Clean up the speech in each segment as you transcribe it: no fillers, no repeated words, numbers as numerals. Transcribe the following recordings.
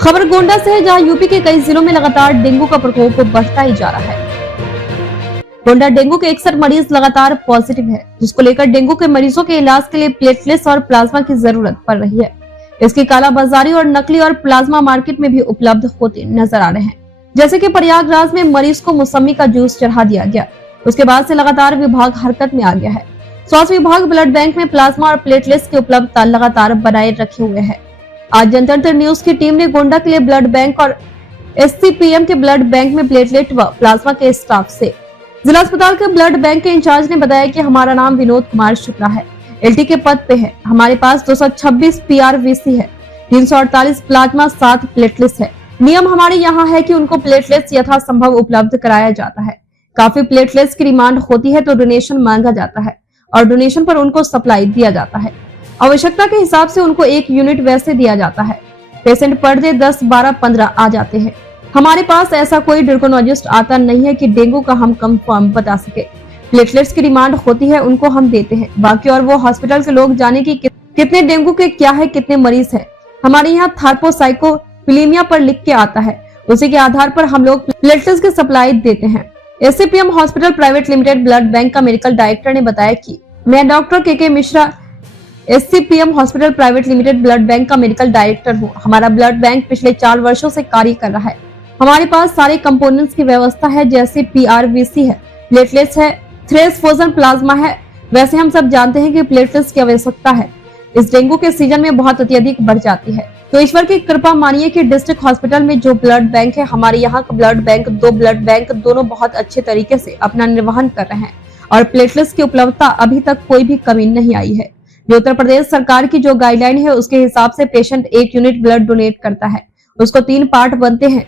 खबर गोंडा से है, जहां यूपी के कई जिलों में लगातार डेंगू का प्रकोप बढ़ता ही जा रहा है। गोंडा डेंगू के 61 मरीज लगातार पॉजिटिव है, जिसको लेकर डेंगू के मरीजों के इलाज के लिए प्लेटलेट्स और प्लाज्मा की जरूरत पड़ रही है। इसकी कालाबाजारी और नकली और प्लाज्मा मार्केट में भी उपलब्ध होते नजर आ रहे हैं। जैसे कि प्रयागराज में मरीज को मौसमी का जूस चढ़ा दिया गया, उसके बाद से लगातार विभाग हरकत में आ गया है। स्वास्थ्य विभाग ब्लड बैंक में प्लाज्मा और प्लेटलेट्स की उपलब्धता लगातार बनाए रखे हुए है। आज जनतंत्र न्यूज की टीम ने गोंडा के लिए ब्लड बैंक और SCPM के ब्लड बैंक में प्लेटलेट व प्लाज्मा के स्टाफ से जिला अस्पताल के ब्लड बैंक के इंचार्ज ने बताया कि हमारा नाम विनोद कुमार शुक्ला है, LT के पद पे है। हमारे पास 226 PRVC है, 348 प्लाज्मा, 7 प्लेटलेट्स है। नियम हमारे यहाँ है कि उनको प्लेटलेट्स यथासंभव उपलब्ध कराया जाता है। काफी प्लेटलेट्स की डिमांड होती है तो डोनेशन मांगा जाता है और डोनेशन पर उनको सप्लाई दिया जाता है। आवश्यकता के हिसाब से उनको 1 यूनिट वैसे दिया जाता है। पेशेंट पर डे 10, 12, 15 आ जाते हैं। हमारे पास ऐसा कोई ड्रैकोनोलॉजिस्ट आता नहीं है कि डेंगू का हम कंफर्म बता सके। प्लेटलेट्स की डिमांड होती है, उनको हम देते हैं। बाकी और वो हॉस्पिटल के लोग जाने की कितने डेंगू के क्या है, कितने मरीज है। हमारे यहाँ थार्पोसाइकोपिलीमिया पर लिख के आता है, उसी के आधार पर हम लोग प्लेटलेट्स की सप्लाई देते हैं। SCPM hospital private limited blood bank का मेडिकल डायरेक्टर ने बताया कि मैं doctor KK Mishra SCPM hospital private limited blood bank का मेडिकल डायरेक्टर हूँ। हमारा ब्लड बैंक पिछले 4 वर्षों से कार्य कर रहा है। हमारे पास सारे कंपोनेंट्स की व्यवस्था है, जैसे PRVC है, प्लेटलेट्स है, थ्रेसफोजन प्लाज्मा है। वैसे हम सब जानते हैं कि प्लेटलेट्स की आवश्यकता है इस डेंगू के सीजन में बहुत अत्यधिक बढ़ जाती है। तो ईश्वर की कृपा मानिए कि डिस्ट्रिक्ट हॉस्पिटल में जो ब्लड बैंक है, हमारे यहाँ का ब्लड बैंक, 2 ब्लड बैंक दोनों बहुत अच्छे तरीके से अपना निर्वहन कर रहे हैं और प्लेटलेट्स की उपलब्धता अभी तक कोई भी कमी नहीं आई है। जो उत्तर प्रदेश सरकार की जो गाइडलाइन है, उसके हिसाब से पेशेंट 1 यूनिट ब्लड डोनेट करता है। उसको 3 पार्ट बनते हैं,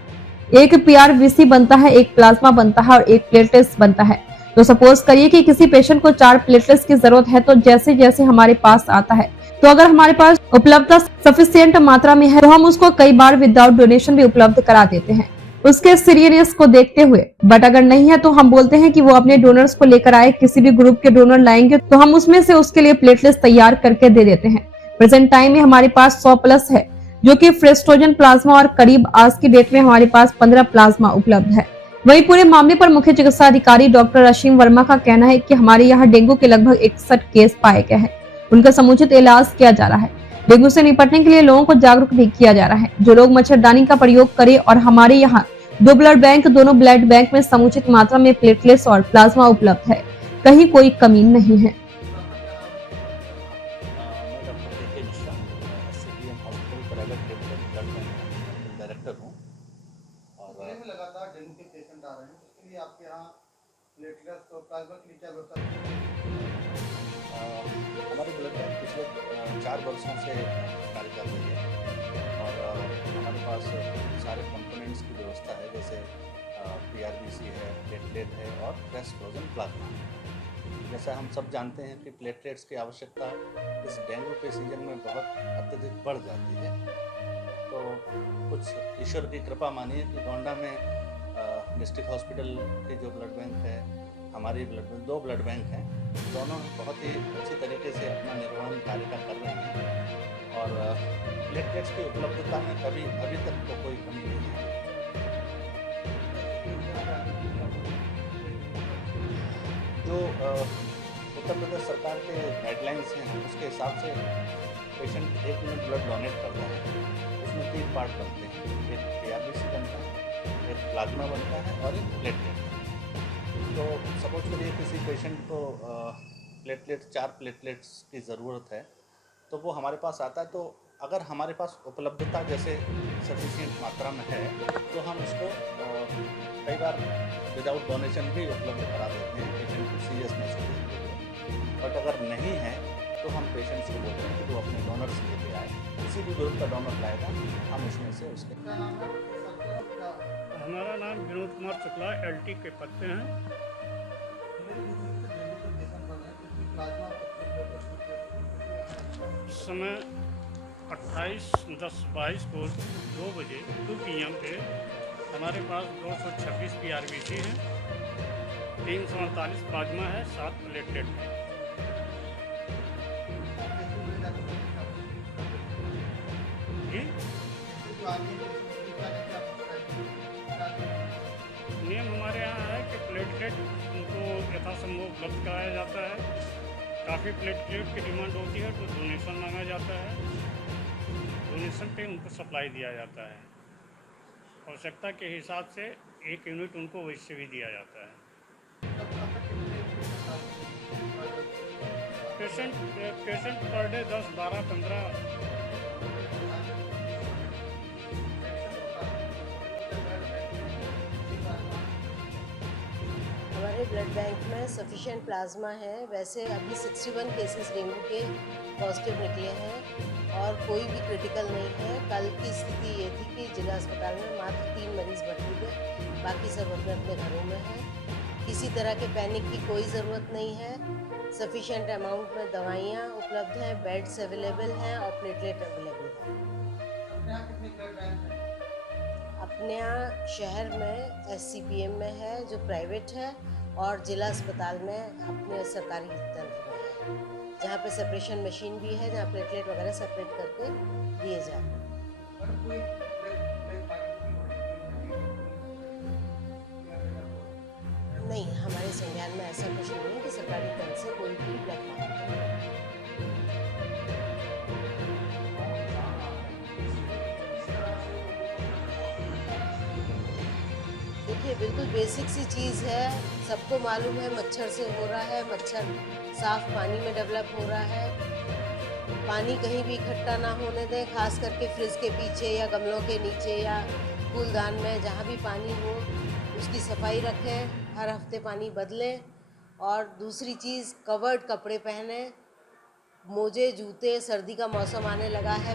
1 PRVC बनता है, 1 प्लाज्मा बनता है और 1 प्लेटलेट्स बनता है। तो सपोज करिए कि किसी पेशेंट को 4 प्लेटलेट्स की जरूरत है, तो जैसे जैसे हमारे पास आता है, तो अगर हमारे पास उपलब्धता सफिशिएंट मात्रा में है तो हम उसको कई बार विदाउट डोनेशन भी उपलब्ध करा देते हैं, उसके सीरियसनेस को देखते हुए। बट अगर नहीं है तो हम बोलते हैं कि वो अपने डोनर्स को लेकर आए। किसी भी ग्रुप के डोनर लाएंगे तो हम उसमें से उसके लिए प्लेटलेट्स तैयार करके दे देते हैं। प्रेजेंट टाइम में हमारे पास 100 प्लस है, जो कि फ्रेस्टोजन प्लाज्मा, और करीब आज की डेट में हमारे पास 15 प्लाज्मा उपलब्ध है। वहीं पूरे मामले पर मुख्य चिकित्सा अधिकारी डॉक्टर असीम वर्मा का कहना है कि हमारे यहाँ डेंगू के लगभग 61 केस पाए गए हैं। उनका समुचित इलाज किया जा रहा है। डेंगू से निपटने के लिए लोगों को जागरूक भी किया जा रहा है। जो लोग मच्छरदानी का प्रयोग करें और हमारे यहाँ 2 ब्लड बैंक, दोनों ब्लड बैंक में समुचित मात्रा में प्लेटलेट्स और प्लाज्मा उपलब्ध है, कहीं कोई कमी नहीं है। डायरेक्टर हूँ और लगातार डेंगू के पेशेंट आ रहे हैं, उसके लिए आपके यहाँ प्लेटलेट्स और प्लाज्मा की क्या व्यवस्था है? हमारे ब्लड बैंक पिछले 4 वर्षों से कार्य कर रही है और हमारे पास सारे कंपोनेंट्स की व्यवस्था है, जैसे PRVC है, प्लेटलेट है और फ्रेस्टोजन प्लाज्मा। जैसा हम सब जानते हैं कि प्लेटलेट्स की आवश्यकता इस डेंगू के सीजन में बहुत अत्यधिक बढ़ जाती है। तो कुछ ईश्वर की कृपा मानिए कि गोंडा में डिस्ट्रिक्ट हॉस्पिटल के जो ब्लड बैंक है, हमारी ब्लड बैंक, 2 ब्लड बैंक हैं, दोनों बहुत ही अच्छी तरीके से अपना निर्वहन कार्य कर रहे हैं और प्लेटलेट्स की उपलब्धता में अभी तक तो कोई कमी नहीं है। जो उत्तर प्रदेश सरकार के गाइडलाइंस हैं, उसके हिसाब से पेशेंट 1 यूनिट ब्लड डोनेट करता है। उसमें 3 पार्ट बनते हैं, 1 PRVC बनता है, 1 प्लाज्मा बनता है और 1 प्लेटलेट। तो सपोज करिए किसी पेशेंट को 4 प्लेटलेट्स की ज़रूरत है, तो वो हमारे पास आता है। तो अगर हमारे पास उपलब्धता जैसे सफिशिएंट मात्रा में है, तो हम उसको कई बार विदाउट डोनेशन भी उपलब्ध करा देते हैं पेशेंट की सीरियसनेस को देखते हुए। बट अगर नहीं है तो हम पेशेंट्स को बोलते हैं कि वो अपने डोनर्स लेके आए, किसी भी ग्रुप का डोनर लाएगा, हम उसमें से उसके। हमारा नाम विनोद कुमार शुक्ला, LT के पद पे हैं। समय 28/10/22 को 2 बजे 2 PM पे हमारे पास 226 PRVC है, 348 प्लाज्मा है, 7 प्लेटलेट है। जी प्लेटलेट उनको यथासंभव उपलब्ध कराया जाता है। काफ़ी प्लेटलेट की डिमांड होती है तो डोनेशन मांगा जाता है। डोनेशन पे उनको सप्लाई दिया जाता है। आवश्यकता के हिसाब से 1 यूनिट उनको वैसे भी दिया जाता है। पेशेंट पर डे 10, 12, 15 हमारे ब्लड बैंक में सफिशिएंट प्लाज्मा है। वैसे अभी 61 केसेस डेंगू के पॉजिटिव निकले हैं और कोई भी क्रिटिकल नहीं है। कल की स्थिति ये थी कि जिला अस्पताल में मात्र 3 मरीज भर्ती थे, बाकी सब अपने अपने घरों में हैं। किसी तरह के पैनिक की कोई ज़रूरत नहीं है। सफिशिएंट अमाउंट में दवाइयाँ उपलब्ध हैं, बेड्स अवेलेबल हैं और प्लेटलेट अवेलेबल हैं। अपने यहाँ शहर में SCPM में है जो प्राइवेट है और जिला अस्पताल में अपने सरकारी तंत्र में है, जहाँ पे सेपरेशन मशीन भी है, जहाँ प्लेटलेट वगैरह सेपरेट करके दिए जाते हैं। नहीं, हमारे संज्ञान में ऐसा कुछ नहीं है कि सरकारी तंत्र से कोई भी ब्लड मांगता है। देखिए, बिल्कुल बेसिक सी चीज़ है। सबको मालूम है मच्छर से हो रहा है, मच्छर साफ पानी में डेवलप हो रहा है। पानी कहीं भी इकट्ठा ना होने दें, खास करके फ्रिज के पीछे या गमलों के नीचे या कूलदान में, जहाँ भी पानी हो उसकी सफाई रखें। हर हफ्ते पानी बदलें और दूसरी चीज़ कवर्ड कपड़े पहनें, मोजे, जूते, सर्दी का मौसम आने लगा है।